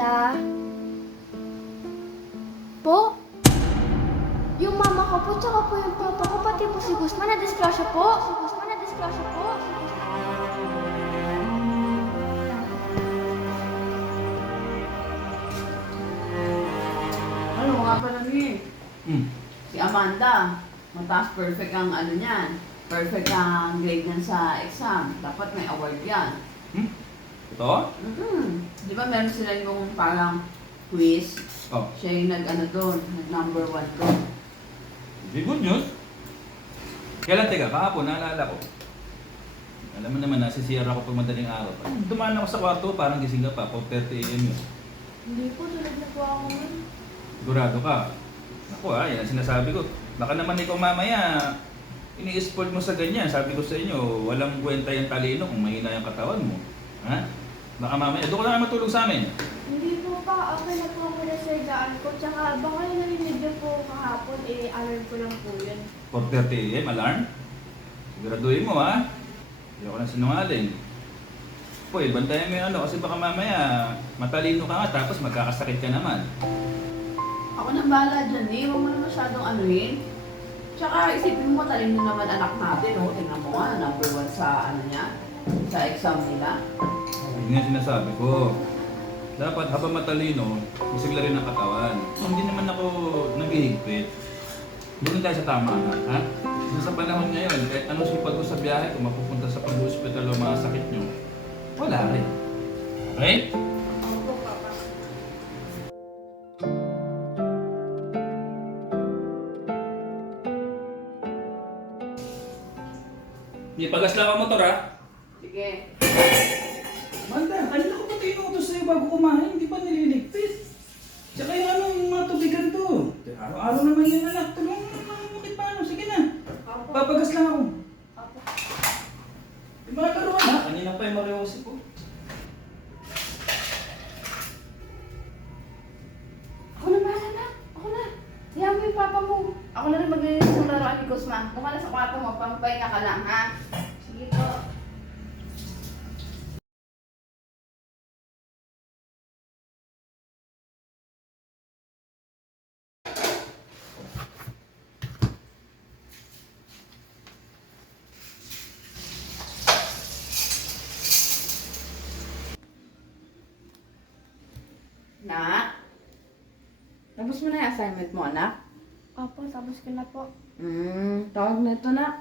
sila? Po? Yung mama ko po, tsaka po yung papa ko, pati po si Guzman, na-disgrasya po. Si Guzman, na-disgrasya po. Ano nga pala ni? Hmm. Si Amanda, mataas perfect ang ano niyan. Perfect ang grade niyan sa exam. Dapat may award yan. Hmm? Ito? mm Di ba meron sila yung parang quiz? Oh. Siya yung nag-ano doon, nag-number one doon. Di good news. Kailan teka, kahapon, naalala ko. Alam mo naman, nasa CR ako pag madaling araw. Dumaan ako sa kwarto, parang gising ka pa, 4.30 a.m. yun. Hindi po, tulad na po ako ngayon. Sigurado ka. Ako ah, yan ang sinasabi ko. Baka naman ikaw mamaya, ini-spoil mo sa ganyan. Sabi ko sa inyo, walang kwenta yung talino kung mahina yung katawan mo. Ha? Baka mamaya, doon ka na kayo matulog sa amin. Hindi po pa, okay na po ako na sa daan ko. Tsaka baka yung narinig niyo po kahapon, eh, alarm ko lang po yun. 4.30 a.m. alarm. Siguraduhin mo ha. Hindi ako na sinungaling. Poy, bantayan mo yung ano kasi baka mamaya matalino ka nga tapos magkakasakit ka naman. Ako nang bahala dyan eh. Huwag mo na masyadong anuhin. Tsaka isipin mo, talin mo naman anak natin, oh. Tingnan mo nga, number one sa ano niya, sa exam nila. Yun nga sinasabi ko. Dapat habang matalino, masigla rin ang katawan. Hindi naman ako naghihigpit. Doon tayo sa tama na, ha? Sa panahon ngayon, kahit anong sipag ko sa biyahe, kung mapupunta sa pag-hospital o mga sakit nyo, wala rin. Okay? Ipagas lang ang motor, ha? Sige. Manda, kanina ko pa tinutos sa'yo bago kumain, hindi pa nililigpit. Tsaka yung ano, yung mga tubigan to. Araw-araw naman yan anak, tulungan mo naman bakit paano, sige na. Papagas lang ako. Yung mga laruan ha, kanina pa yung mariosip ko. Ako na bahala na. Ako na. Hayaan mo yung papa mo. Ako na rin maglinis ng laruan ni Guzman. Kumala sa kwarto mo, pampahinga ka lang, ha? Sige po. Nak? Tapos mo na yung assignment mo, anak? Opo, tapos ko na po. Hmm, tawag na ito na.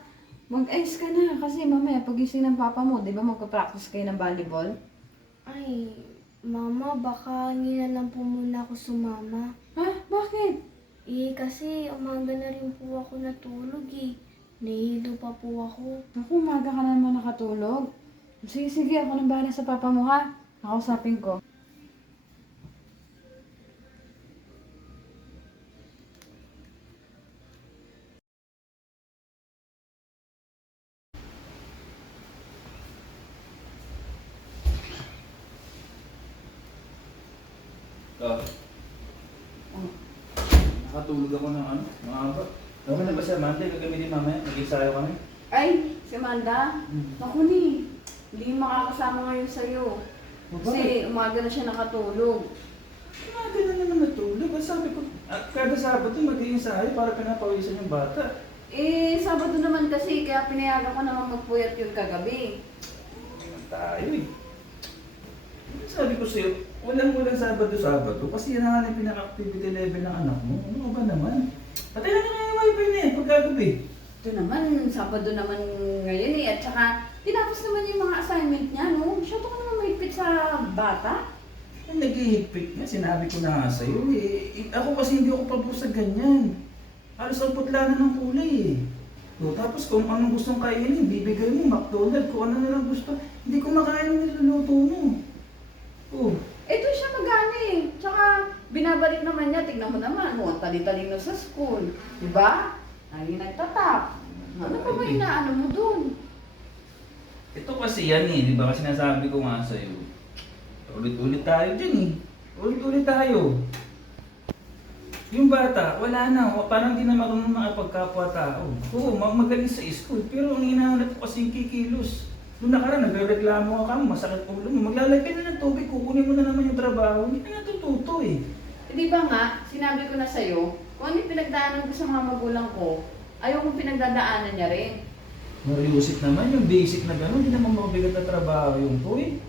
Mag-ice ka na kasi mamaya pagising ng papa mo, di ba magpa-practice kayo ng volleyball? Ay, mama, baka hindi na lang po muna ako sumama. Ha? Bakit? Eh, kasi umaga na rin po ako natulog eh. Nahihilo pa po ako. Ako, umaga ka na naman nakatulog. Sige, sige, ako nang bahala sa papa mo ha. Nakausapin ko. Oh. Nakatulog ako ng ano, mga aba. Tama na ba siya, Monday? Gagamitin mamaya? Nag-ensayo kami? Ay, si Amanda. Naku ni, hindi makakasama ngayon sa'yo. Kasi umaga na siya nakatulog. Umaga na naman natulog. Ang sabi ko, ah, kada Sabado mag-iinsayo para pinapawisan yung bata. Eh, Sabado naman kasi, kaya pinayagan ko naman magpuyat yun kagabi. Naman tayo eh. Ano Sabi ko sa'yo, walang-walang Sabado-Sabado kasi yan ang pinaka-activity level ng anak mo. Ano ba naman? Patay na nga yung wifi na eh, pagkagabi. Ito naman, Sabado naman ngayon eh. At saka, tinapos naman yung mga assignment niya, no? Masyado ka naman mahigpit sa bata. Ang naghihigpit nga, sinabi ko na nga sa'yo eh. Eh, Ako kasi hindi ako pabor sa ganyan. Halos ang putla na ng kulay eh. O, tapos kung anong gustong kainin, bibigay mo, McDonald, kung ano na lang gusto. Hindi ko makain yung niluluto mo. Oh, siya eh. Tsaka, binabalik naman niya, tignan mo naman, oh, ang tali-talino sa school. Di ba? Lagi nagtatap. Ano pa ba inaano mo dun? ito kasi yan eh, di ba? Kasi sinasabi ko nga sa'yo. Ulit-ulit tayo dyan eh. Ulit-ulit tayo. Yung bata, wala na. Parang di na marunong makapagkapwa-tao. Oo, mag magaling sa school. Pero ang hinahanap ko kasi kikilos. Noong nakaraan, nagre-reklamo ka mo, masakit ulo mo. Maglalagay na ng tubig, kukunin mo na naman yung trabaho hindi ka natututo eh. Hindi ba nga, sinabi ko na sa'yo, kung ano yung pinagdaanan ko sa mga magulang ko, ayaw kong pinagdadaanan niya rin. Mariusip naman yung basic na gano'n, hindi naman mabigat na trabaho yung po eh.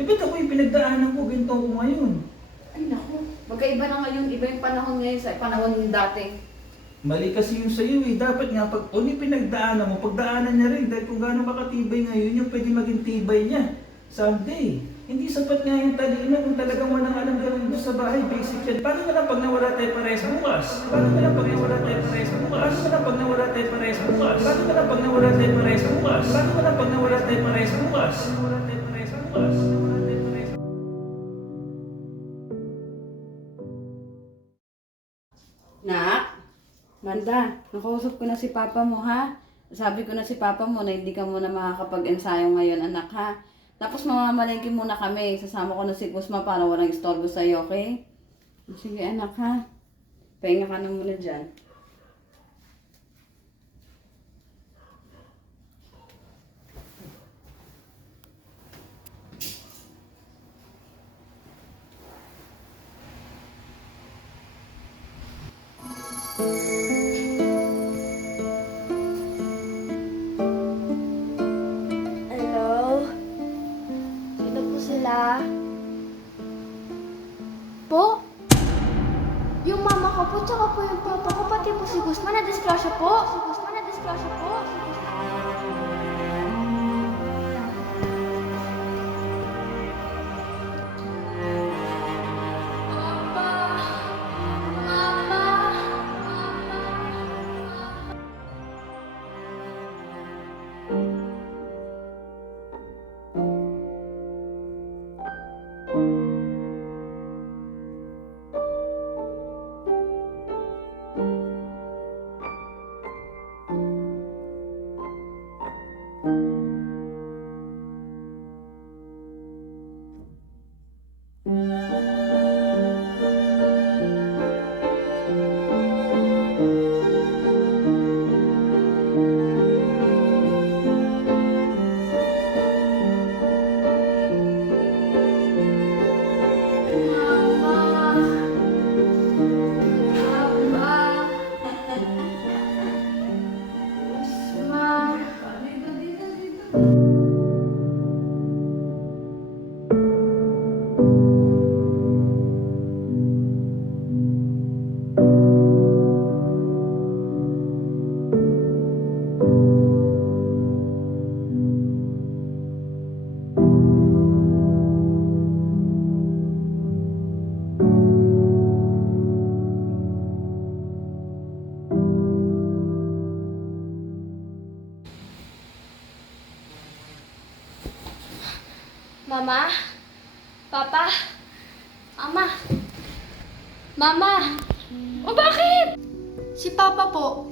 Eh ba't ako yung pinagdaanan ko, ganito ko ngayon? Ay naku, magkaiba na ngayon, iba yung panahon ngayon sa panahon dati. Mali kasi yung sa'yo eh. Dapat nga pag kung yung pinagdaanan mo, pagdaanan niya rin. Dahil kung gaano makatibay ngayon, yung pwede maging tibay niya. Someday. Hindi sapat nga yung talino kung talagang walang alam gawin sa bahay. Basic yan. Paano na lang pag nawala tayo pares bukas? Paano na lang pag nawala tayo pares bukas? Paano na lang pag nawala tayo pares bukas? Paano na pag nawala tayo pares bukas? Paano na lang pag nawala tayo pares bukas? Tayo pares bukas? Nawala tayo pares Nak, Manda, nakausap ko na si Papa mo ha. Sabi ko na si Papa mo na hindi ka muna makakapag-ensayo ngayon anak ha. Tapos mamamalengke muna kami. Sasama ko na si Kusma para walang istorbo sa'yo, okay? Sige anak ha. Pahinga ka na muna dyan. Po. Si Guzman, na-disclosure po. Mama! Mama? Papa? Mama? Mama? O bakit? Si Papa po.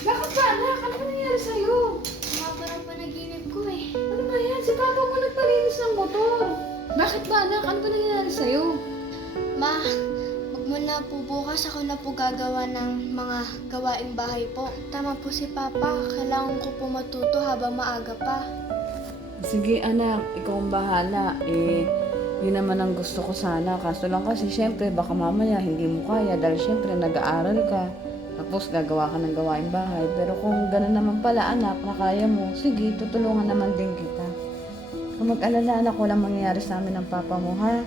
Bakit ba anak? Ano ba nangyari sa'yo? Mga parang panaginip ko eh. Ano ba yan? Si Papa mo nagpalinis ng motor. Bakit ba anak? Ano ba nangyari sa'yo? Ma, magmula po bukas ako na po gagawa ng mga gawaing bahay po. Tama po si Papa, kailangan ko po matuto habang maaga pa. Sige anak, ikaw ang bahala. Eh, yun naman ang gusto ko sana. Kaso lang kasi syempre baka mamaya hindi mo kaya dahil syempre nag-aaral ka. Tapos gagawa ka ng gawaing bahay. Pero kung gano'n naman pala anak na kaya mo, sige, tutulungan naman din kita. Kung mag-alala anak, walang mangyayari sa amin ng papa mo ha.